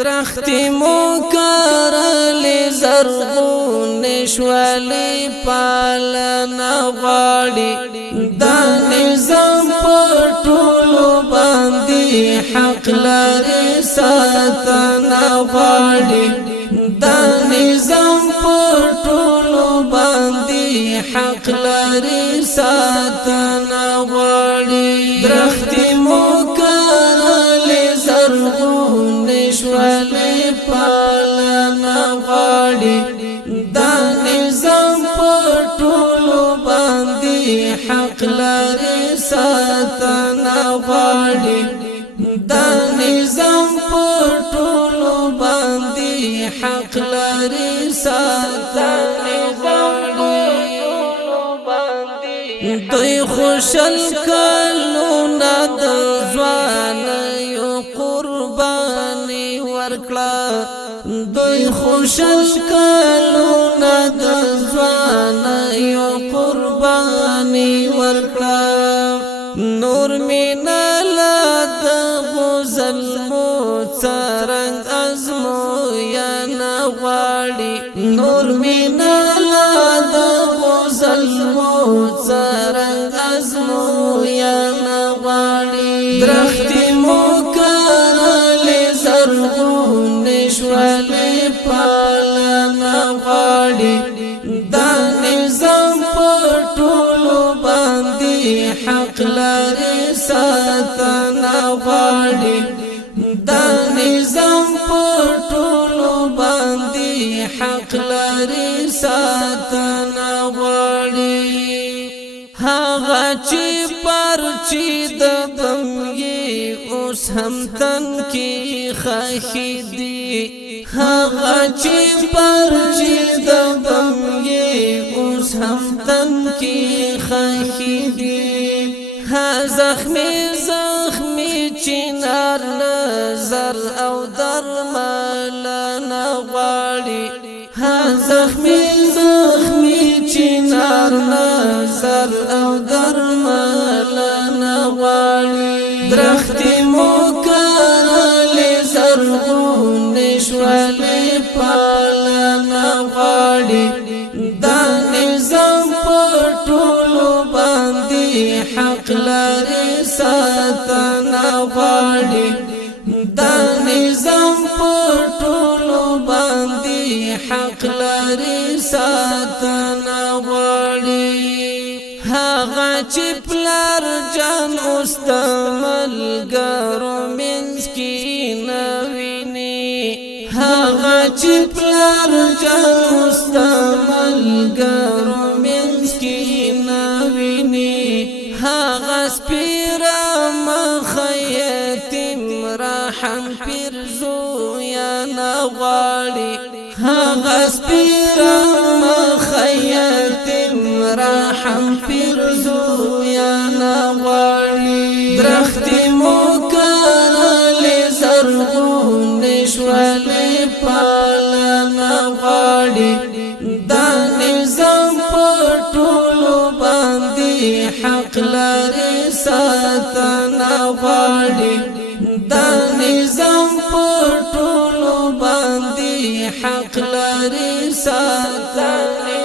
درختی مو کرلی زرغون شوالی پالنا غاڑی دا نظام پر طولو باندی حق لاری ساتنا غاڑی دا نظام پر طولو باندی حق لاری ساتنا غاڑی درختی مو کرلی زرغون شوالی پالنا غاڑی دا نظام پر طولو باندی حق لاری ساتنا غاڑی دا نظام پر طولو باندی حق لاری ساتنا غاڑی دوی خوشل کلونا د ځوان یو قربانی ورکړه دوی خوشل کلونا د ځوان یو قربانی ورکړه نور مینا لا د غزل مو څرنګ ازمو یا نه غواړي نور مینا لا د غزل مو څرنګ ازمو یا نه غواړي درختی مو کرلی زرغون شوالی پالنا غاڑی دا نظام پر طولو باندی حق لاری ساتنا غاڑی دا نظام پر طولو باندی حق لاری ساتنا غاڑی هاغا چی پرچی دبم یی اوس هم تن کی خاخی دی هاغا چی پرچی دبم یی اوس هم تن کی خاخی دی ها زخمی چنار نظر او درمال نغواړي ها زخمی چنار نظر او درمال نغواړي درختی مو کرلی زرغون شوالی پالنا غاړي دا نظام پر طولو باندی حق لاری ساتنا غاڑی دا نظام پر طولو باندی حق لاری ساتنا غاڑی هاغا چی پلار جان استعمل گرو منز کی نوینی هاغا چی پلار جان استعمل گرو منز کی نوینی هاغا سپیرا مخیتیم راحم پرزو یا نغاڑی هاغا سپیرا مخیتیم راحم پرزو یا نغاڑی درختی مو کرلی زرغون شوالی پالنا غاڑی دا نظام پر طولو باندی حق لاری ساتنا غاڑی دا نظام پر طولو باندی حق لاری ساتنا